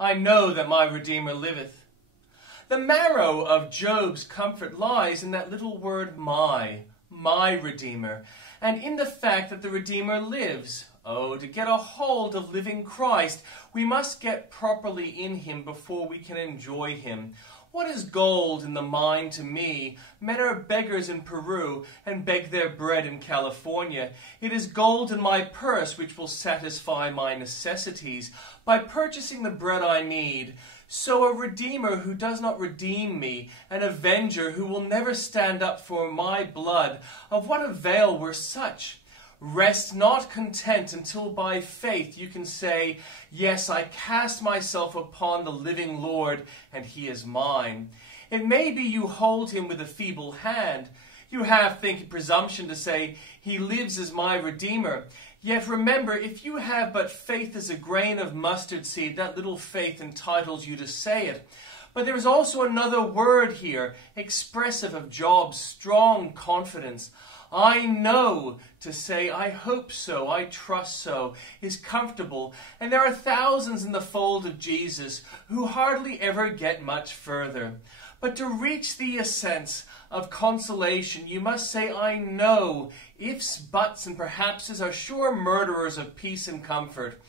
I know that my Redeemer liveth. The marrow of Job's comfort lies in that little word my Redeemer, and in the fact that the Redeemer lives. Oh, to get a hold of living Christ, we must get properly in him before we can enjoy him. What is gold in the mine to me? Men are beggars in Peru and beg their bread in California. It is gold in my purse which will satisfy my necessities by purchasing the bread I need. So a Redeemer who does not redeem me, an avenger who will never stand up for my blood, of what avail were such? Rest not content until by faith you can say, yes, I cast myself upon the living Lord, and he is mine. It may be you hold him with a feeble hand. You have, think it presumption to say, he lives as my Redeemer. Yet remember, if you have but faith as a grain of mustard seed, that little faith entitles you to say it. But there is also another word here, expressive of Job's strong confidence. I know to say, I hope so, I trust so, is comfortable, and there are thousands in the fold of Jesus who hardly ever get much further. But to reach the sense of consolation, you must say, I know. Ifs, buts, and perhapses are sure murderers of peace and comfort.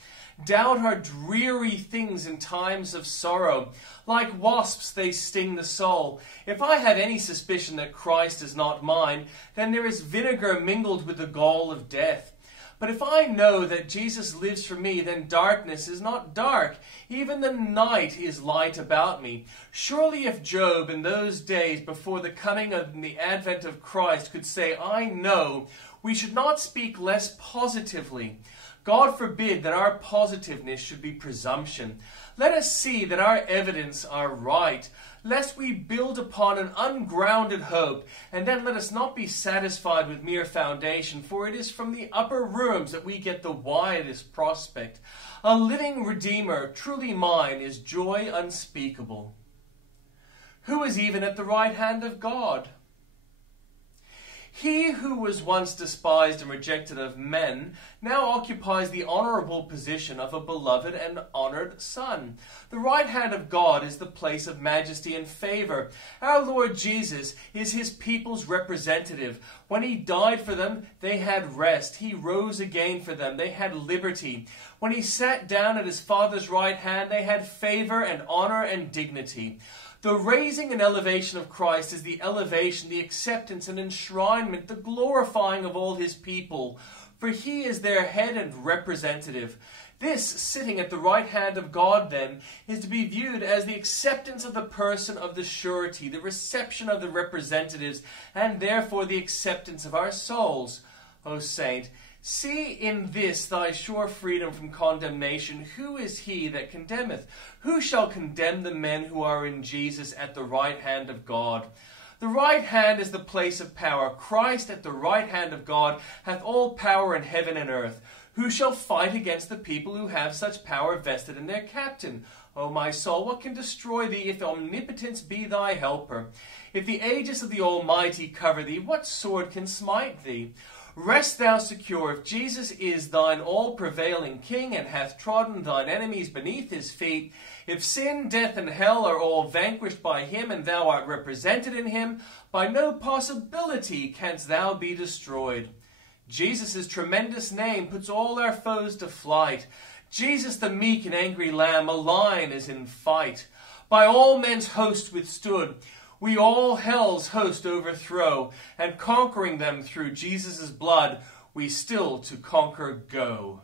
Doubt are dreary things in times of sorrow. Like wasps they sting the soul. If I have any suspicion that Christ is not mine, then there is vinegar mingled with the gall of death. But if I know that Jesus lives for me, then darkness is not dark. Even the night is light about me. Surely if Job in those days before the coming of the advent of Christ could say, I know, we should not speak less positively. God forbid that our positiveness should be presumption. Let us see that our evidence are right, lest we build upon an ungrounded hope, and then let us not be satisfied with mere foundation, for it is from the upper rooms that we get the widest prospect. A living Redeemer, truly mine, is joy unspeakable. Who is even at the right hand of God? He who was once despised and rejected of men now occupies the honorable position of a beloved and honored son. The right hand of God is the place of majesty and favor. Our Lord Jesus is his people's representative. When he died for them, they had rest. He rose again for them. They had liberty. When he sat down at his Father's right hand, they had favor and honor and dignity. The raising and elevation of Christ is the elevation, the acceptance and enshrinement, the glorifying of all his people, for he is their head and representative. This, sitting at the right hand of God, then, is to be viewed as the acceptance of the person of the surety, the reception of the representatives, and therefore the acceptance of our souls. O saint, see in this thy sure freedom from condemnation. Who is he that condemneth? Who shall condemn the men who are in Jesus at the right hand of God? The right hand is the place of power. Christ at the right hand of God hath all power in heaven and earth. Who shall fight against the people who have such power vested in their captain? O my soul, what can destroy thee if omnipotence be thy helper? If the aegis of the Almighty cover thee, what sword can smite thee? Rest thou secure, if Jesus is thine all-prevailing King, and hath trodden thine enemies beneath his feet, if sin, death, and hell are all vanquished by him, and thou art represented in him, by no possibility canst thou be destroyed. Jesus' tremendous name puts all our foes to flight. Jesus the meek and angry Lamb, a lion is in fight. By all men's host withstood, we all hell's host overthrow, and conquering them through Jesus' blood, we still to conquer go.